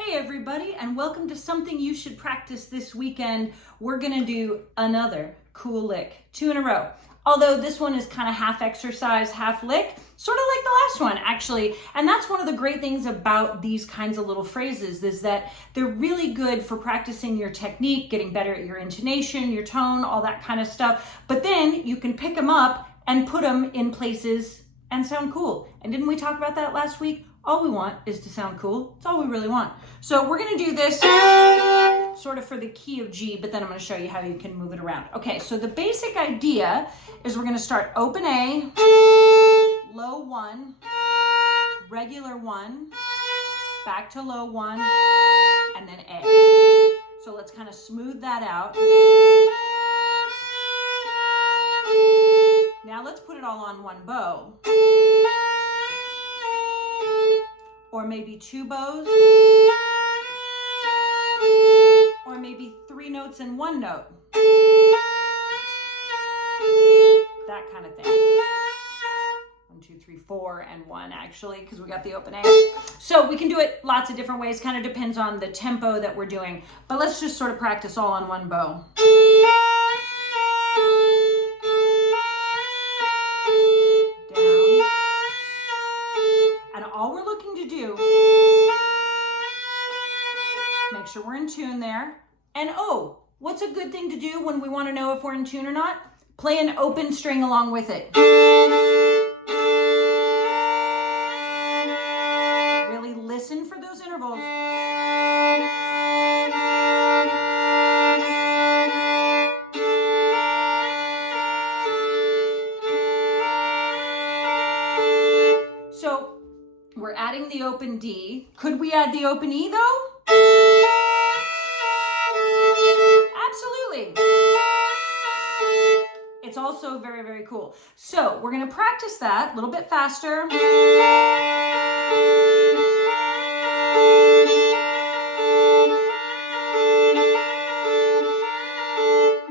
Hey everybody, and welcome to something you should practice this weekend. We're gonna do another cool lick, 2 in a row. Although this one is kind of half exercise, half lick, sort of like the last one actually. And that's one of the great things about these kinds of little phrases is that they're really good for practicing your technique, getting better at your intonation, your tone, all that kind of stuff. But then you can pick them up and put them in places and sound cool. And didn't we talk about that last week? All we want is to sound cool. It's all we really want. So we're gonna do this sort of for the key of G, but then I'm gonna show you how you can move it around. Okay, so the basic idea is we're gonna start open A, low 1, regular 1, back to low 1, and then A. So let's kind of smooth that out. Now let's put it all on one bow. Or maybe 2 bows, or maybe 3 notes and 1 note. That kind of thing. 1, 2, 3, 4, and 1 actually, because we got the open A. So we can do it lots of different ways, kind of depends on the tempo that we're doing. But let's just sort of practice all on one bow. All we're looking to do, make sure we're in tune there. And oh, what's a good thing to do when we want to know if we're in tune or not? Play an open string along with it. Really listen for those intervals. So we're adding the open D. Could we add the open E though? Absolutely. It's also very, very cool. So we're gonna practice that a little bit faster.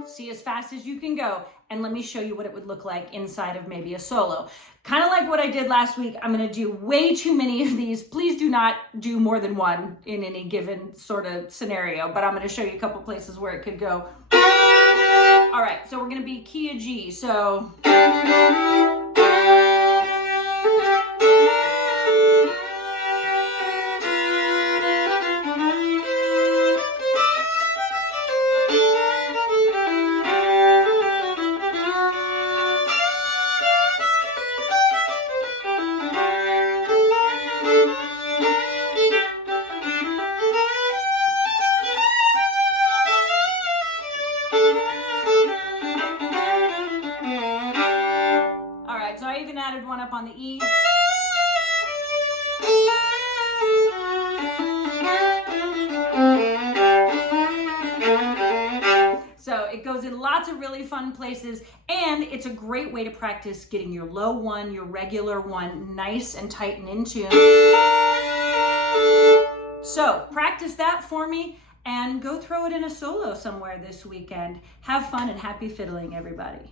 See as fast as you can go. And let me show you what it would look like inside of maybe a solo. Kind of like what I did last week, I'm gonna do way too many of these. Please do not do more than one in any given sort of scenario, but I'm gonna show you a couple places where it could go. All right, so we're gonna be key of G, so. So I even added one up on the E. So it goes in lots of really fun places, and it's a great way to practice getting your low 1, your regular 1 nice and tight and in tune. So practice that for me and go throw it in a solo somewhere this weekend. Have fun and happy fiddling, everybody.